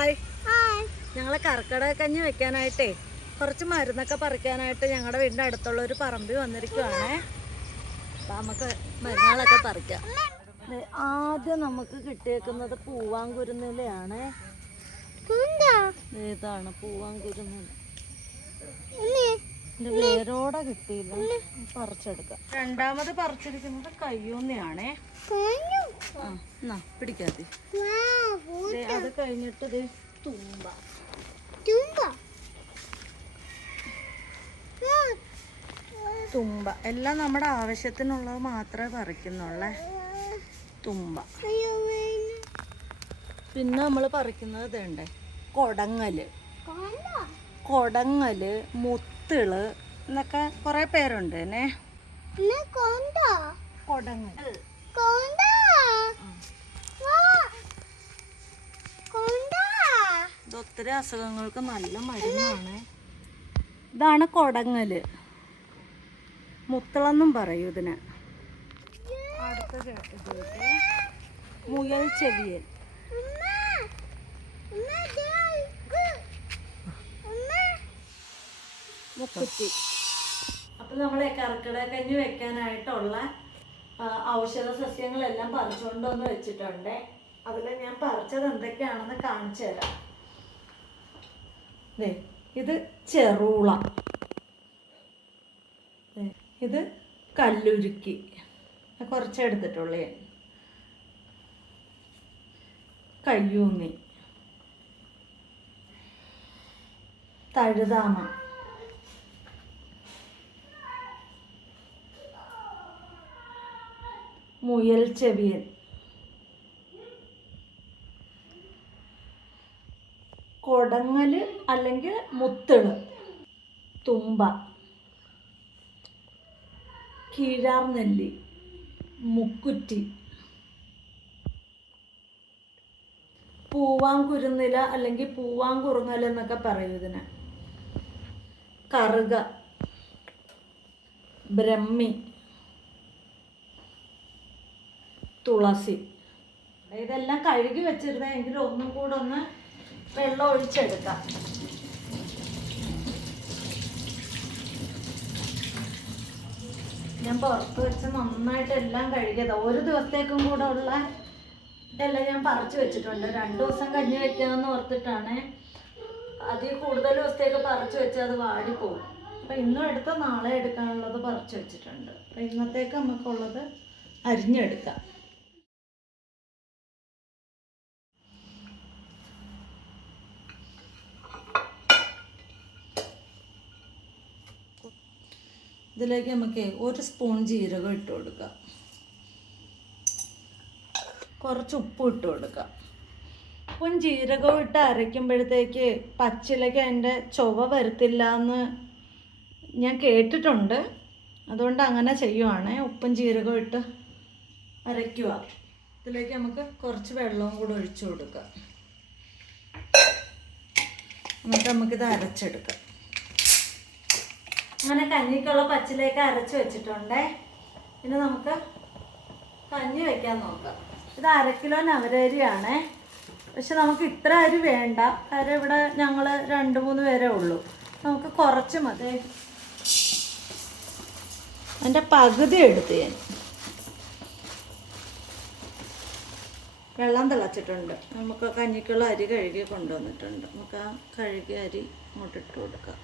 Hi ഞങ്ങൾ കർക്കിടക കഞ്ഞി വെക്കാനായിട്ടേ കുറച്ച് മരുന്നൊക്കെ പറിക്കാനായിട്ട് ഞങ്ങളുടെ വീടിന്റെ അടുത്തുള്ള ഒരു പറമ്പിൽ വന്നിരിക്കുവാണേ. അപ്പം നമുക്ക് മരുന്നുകളൊക്കെ പറിക്കാം. ആദ്യം നമുക്ക് കിട്ടിയേക്കുന്നത് പൂവാങ്കുരുന്നിലയാണ്. ഇതാണ് പൂവാങ്കുരുന്നില. വേരോടെ കിട്ടിയില്ല. പറിച്ചെടുക്കാം. രണ്ടാമത് പറിച്ചിരിക്കുന്നത് കയ്യൂന്നിയാണേ. ആ പിടിക്കാതെ ദേ, അത് കഴിഞ്ഞിട്ട് ഇത് തുമ്പ. തുമ്പ. എല്ലാം നമ്മുടെ ആവശ്യത്തിനുള്ളത് മാത്രമേ പറിക്കുന്നുള്ളേ. തുമ്പ. പിന്നെ നമ്മൾ പറിക്കുന്നത് ഇതേണ്ടേ? കൊടങ്ങൽ. കൊടങ്ങൽ മുത്തിൾ എന്നൊക്കെ കുറെ പേരുണ്ട്. എന്നെ? കൊടങ്ങൽ ഇത് ഒത്തിരി അസുഖങ്ങൾക്ക് നല്ല മരുന്നാണ്. ഇതാണ് കൊടങ്ങൽ. മുത്തളെന്നും പറയൂ ഇതിന്. അടുത്ത മുയൽ ചെവിയൽ മുക്കുറ്റി അപ്പൊ നമ്മളെ കർക്കിടക കഞ്ഞി വെക്കാനായിട്ടുള്ള ഔഷധ സസ്യങ്ങളെല്ലാം പറിച്ചുകൊണ്ട് വന്ന് വെച്ചിട്ടുണ്ട്. അതിൽ ഞാൻ പറിച്ചത് എന്തൊക്കെയാണെന്ന് കാണിച്ചു തരാം. ഇത് ചെറുള. ഇത് കല്ലുരുക്കി. കുറച്ചെടുത്തിട്ടുള്ളേ കയ്യൂന്നി. തഴുതാമ. മുയൽ ചെവിയൻ. കൊടങ്ങൽ അല്ലെങ്കിൽ മുത്തിൾ. തുമ്പ. കീഴാർനെല്ലി. മുക്കുറ്റി. പൂവാങ്കുരുന്നില അല്ലെങ്കിൽ പൂവാങ്കുറുങ്ങൽ എന്നൊക്കെ പറയും ഇതിന്. കറുക. ബ്രഹ്മി. തുളസി. ഇതെല്ലാം കഴുകി വെച്ചിരുന്നെങ്കിൽ ഒന്നും കൂടെ ഒന്ന് വെള്ളം ഒഴിച്ചെടുക്കാം. ഞാൻ പുറത്ത് വെച്ച് നന്നായിട്ട് എല്ലാം കഴുകിയത്. ഒരു ദിവസത്തേക്കും കൂടെ ഉള്ള ഇതെല്ലാം ഞാൻ പറിച്ചു വെച്ചിട്ടുണ്ട്. രണ്ടു ദിവസം കഞ്ഞി വെക്കാമെന്ന് ഓർത്തിട്ടാണ് അതിൽ കൂടുതൽ ദിവസത്തേക്ക് പറിച്ചു വെച്ചാൽ അത് വാടിപ്പോകും അപ്പം ഇന്നും എടുത്ത് നാളെ എടുക്കാനുള്ളത് പറിച്ചു വെച്ചിട്ടുണ്ട്. അപ്പം ഇന്നത്തേക്ക് നമുക്കുള്ളത് അരിഞ്ഞെടുക്കാം. ഇതിലേക്ക് നമുക്ക് ഒരു സ്പൂൺ ജീരകം ഇട്ട് കൊടുക്കാം. കുറച്ച് ഉപ്പ് ഇട്ട് കൊടുക്കാം. ഉപ്പും ജീരകവും ഇട്ട് അരയ്ക്കുമ്പോഴത്തേക്ക് പച്ചിലയ്ക്ക് അതിന്റെ ചൊവ വരത്തില്ല എന്ന് ഞാൻ കേട്ടിട്ടുണ്ട്. അതുകൊണ്ട് അങ്ങനെ ചെയ്യുവാണ്. ഉപ്പും ജീരകവും ഇട്ട് അരയ്ക്കുക. ഇതിലേക്ക് നമുക്ക് കുറച്ച് വെള്ളവും കൂടെ ഒഴിച്ചു കൊടുക്കാം. എന്നിട്ട് നമുക്കിത് അരച്ചെടുക്കാം. അങ്ങനെ കഞ്ഞിക്കുള്ള പച്ചിലേക്ക് അരച്ച് വെച്ചിട്ടുണ്ടേ. ഇനി നമുക്ക് കഞ്ഞി വെക്കാൻ നോക്കാം. ഇത് അര കിലോ നവരരിയാണേ. പക്ഷെ നമുക്ക് ഇത്ര അരി വേണ്ട. കാര്യം ഇവിടെ ഞങ്ങൾ രണ്ട് മൂന്ന് പേരേ ഉള്ളൂ. നമുക്ക് കുറച്ച് മതി. അതിന്റെ പകുതി എടുത്ത് ഞാൻ. വെള്ളം തിളച്ചിട്ടുണ്ട്. നമുക്ക് കഞ്ഞിക്കുള്ള അരി കഴുകി കൊണ്ടുവന്നിട്ടുണ്ട്. നമുക്ക് ആ കഴുകിയ അരി ഇങ്ങോട്ടിട്ട് കൊടുക്കാം.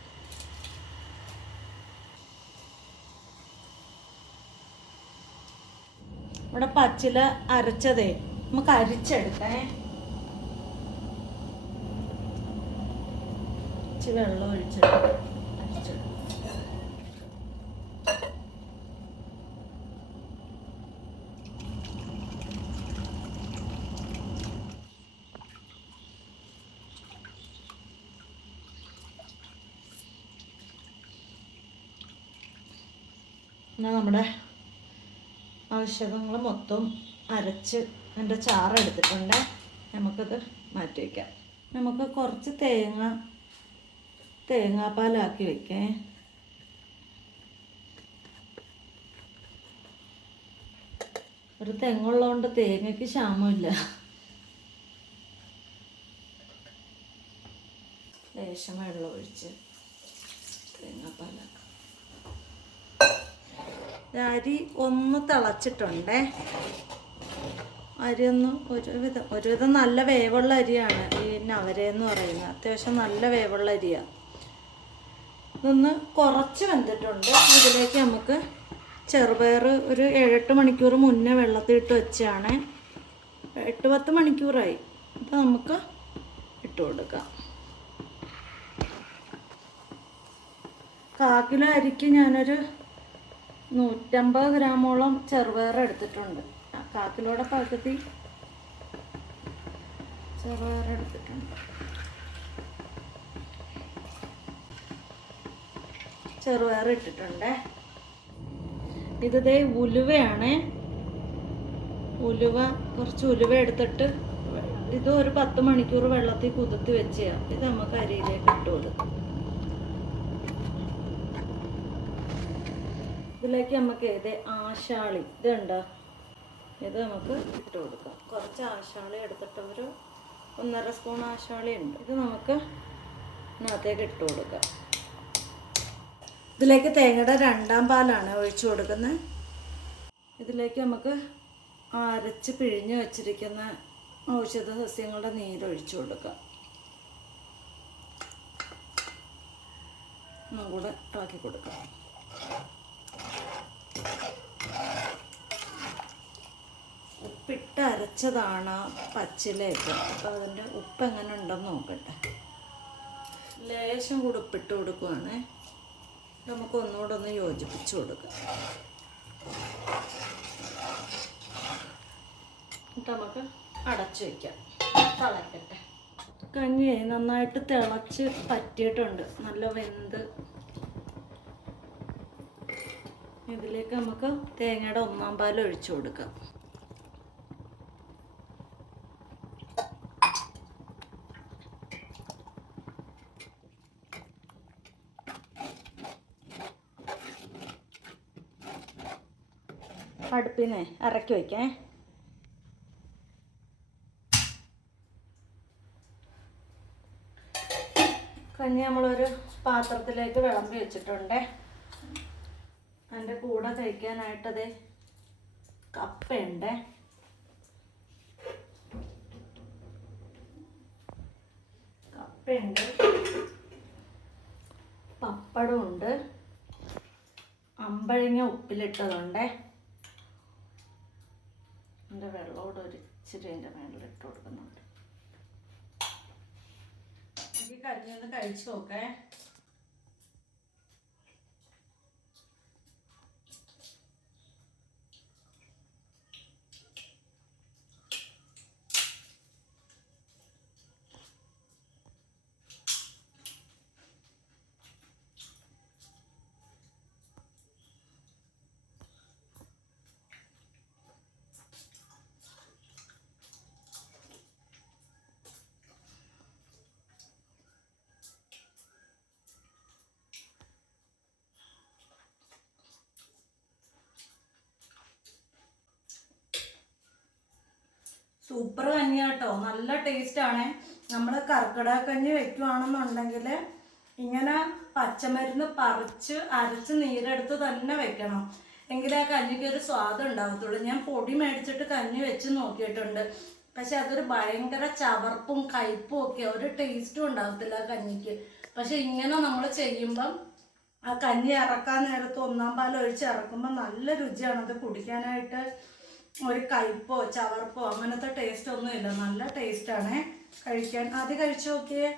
ഇവിടെ പച്ചില അരച്ചതേ. നമുക്ക് അരിച്ചെടുക്കേ ഇച്ചിരി വെള്ളം ഒഴിച്ചെടുക്കാം. അരിച്ചെടുക്കാം. നമ്മുടെ ഔഷധങ്ങൾ മൊത്തം അരച്ച് അതിന്റെ ചാറെടുത്തിട്ടുണ്ട്. നമുക്കത് മാറ്റി വയ്ക്കാം. നമുക്ക് കുറച്ച് തേങ്ങ തേങ്ങാപ്പാലാക്കി വെക്കേ ഒരു തെങ്ങുള്ളതുകൊണ്ട് തേങ്ങയ്ക്ക് ക്ഷാമമില്ല. ലേശം വെള്ളം ഒഴിച്ച് തേങ്ങാപ്പാലാക്കാം. അരി ഒന്ന് തിളച്ചിട്ടുണ്ടേ. അരി ഒന്ന് ഒരുവിധം ഒരുവിധം നല്ല വേവുള്ള അരിയാണ് ഈ നവരയെന്ന് പറയുന്നത്. അത്യാവശ്യം നല്ല വേവുള്ള അരിയാണ് ഇതൊന്ന് കുറച്ച് വെന്തിട്ടുണ്ട്. ഇതിലേക്ക് നമുക്ക് ചെറുപയർ ഒരു ഏഴെട്ട് മണിക്കൂർ മുന്നേ വെള്ളത്തിൽ ഇട്ട് വെച്ചാണ്. എട്ട് പത്ത് മണിക്കൂറായി. ഇത് നമുക്ക് ഇട്ട് കൊടുക്കാം. കാക്കിലും കിലോ അരിക്ക് ഞാനൊരു നൂറ്റമ്പത് ഗ്രാമോളം ചെറുപയർ എടുത്തിട്ടുണ്ട്. ആ കാ പകുതി ചെറുപയർ എടുത്തിട്ടുണ്ട്. ചെറുപയർ ഇട്ടിട്ടുണ്ട്. ഇത് ഉലുവയാണ്. ഉലുവ കുറച്ച് ഉലുവ എടുത്തിട്ട് ഇത് ഒരു പത്ത് മണിക്കൂർ വെള്ളത്തിൽ കുതിർത്തി വെച്ചാൽ ഇത് നമുക്ക് അരിയിലേക്ക് ഇട്ട് കൊടുക്കാം. ഇതിലേക്ക് നമുക്ക് ഇത് ആശാളി ഇതുണ്ടോ ഇത് നമുക്ക് ഇട്ട് കൊടുക്കാം. കുറച്ച് ആശാളി എടുത്തിട്ട് ഒരു ഒന്നര സ്പൂൺ ആശാളി ഉണ്ട്. ഇത് നമുക്ക് ഇതിനകത്തേക്ക് ഇട്ട് കൊടുക്കാം. ഇതിലേക്ക് തേങ്ങയുടെ രണ്ടാം പാലാണ് ഒഴിച്ചു കൊടുക്കുന്നത്. ഇതിലേക്ക് നമുക്ക് അരച്ച് പിഴിഞ്ഞ് വെച്ചിരിക്കുന്ന ഔഷധ സസ്യങ്ങളുടെ നീരൊഴിച്ചു കൊടുക്കാം. ഒന്നും കൂടെ ഇളക്കി കൊടുക്കാം. ഉപ്പിട്ട് അരച്ചതാണ് പച്ചിലയൊക്കെ അപ്പോൾ അതിന്റെ ഉപ്പ് എങ്ങനെ ഉണ്ടെന്ന് നോക്കട്ടെ. ലേശം കൂടെ ഉപ്പിട്ട് കൊടുക്കുവാണ്. നമുക്ക് ഒന്നുകൂടെ ഒന്ന് യോജിപ്പിച്ച് കൊടുക്കാം. നമുക്ക് അടച്ചു വയ്ക്കാം തിളക്കട്ടെ. കഞ്ഞി നന്നായിട്ട് തിളച്ച് പറ്റിയിട്ടുണ്ട്. നല്ല വെന്ത് ഇതിലേക്ക് നമുക്ക് തേങ്ങയുടെ ഒന്നാം പാൽ ഒഴിച്ചു കൊടുക്കാം. അടുപ്പിനെ ഇറക്കി വയ്ക്കേ കഞ്ഞി നമ്മളൊരു പാത്രത്തിലേക്ക് വിളമ്പി വെച്ചിട്ടുണ്ട്. കൂടെ കഴിക്കാനായിട്ടത് കപ്പയുണ്ട്. കപ്പയുണ്ട്. പപ്പടമുണ്ട് അമ്പഴങ്ങ ഉപ്പിലിട്ടതുണ്ട്. എന്റെ വെള്ളമോട് ഒരു ഇച്ചിരി എന്റെ മേളിലിട്ട് കൊടുക്കുന്നുണ്ട്. എനിക്ക് കഞ്ഞി ഒന്ന് കഴിച്ചു നോക്കേ. സൂപ്പർ കഞ്ഞി കേട്ടോ നല്ല ആണ്. നമ്മൾ കർക്കിടക കഞ്ഞി വെക്കുവാണെന്നുണ്ടെങ്കിൽ ഇങ്ങനെ പച്ചമരുന്ന് പറിച്ച് അരച്ച് നീരെടുത്ത് തന്നെ വെക്കണം. എങ്കിലേ ആ കഞ്ഞിക്ക് ഒരു സ്വാദം ഉണ്ടാകത്തുള്ളൂ ഞാൻ പൊടി മേടിച്ചിട്ട് കഞ്ഞി വെച്ച് നോക്കിയിട്ടുണ്ട്. പക്ഷെ അതൊരു ഭയങ്കര ചവർപ്പും കയ്പും ഒക്കെ ഒരു ടേസ്റ്റും ഉണ്ടാകത്തില്ല ആ കഞ്ഞിക്ക്. പക്ഷെ ഇങ്ങനെ നമ്മൾ ചെയ്യുമ്പം ആ കഞ്ഞി ഇറക്കാൻ നേരത്ത് ഒന്നാം പാൽ ഒഴിച്ച് ഇറക്കുമ്പോൾ നല്ല രുചിയാണ് അത് കുടിക്കാനായിട്ട്. ഒരു കയ്പോ ചവർപ്പോ അങ്ങനത്തെ ടേസ്റ്റ് ഒന്നുമില്ല നല്ല ടേസ്റ്റ് ആണ്. കഴിക്കാൻ. അത് കഴിച്ചു നോക്കിയേ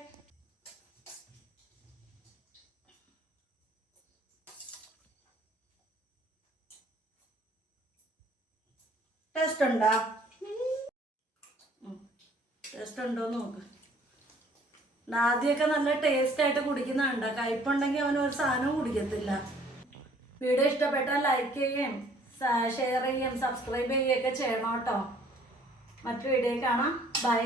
ടേസ്റ്റ് ഉണ്ടോ? ടേസ്റ്റ് ഉണ്ടോ നോക്ക്. ആദ്യമൊക്കെ നല്ല ടേസ്റ്റ് ആയിട്ട് കുടിക്കുന്നുണ്ട് കയ്പുണ്ടെങ്കിൽ അവൻ ഒരു സാധനവും കുടിക്കത്തില്ല. വീഡിയോ ഇഷ്ടപ്പെട്ടാൽ ലൈക്ക് ചെയ്യുകയും ഷെയർ ചെയ്യുകയും സബ്സ്ക്രൈബ് ചെയ്യുകയൊക്കെ ചെയ്യണം കേട്ടോ. മറ്റു വീഡിയോ കാണാം. ബൈ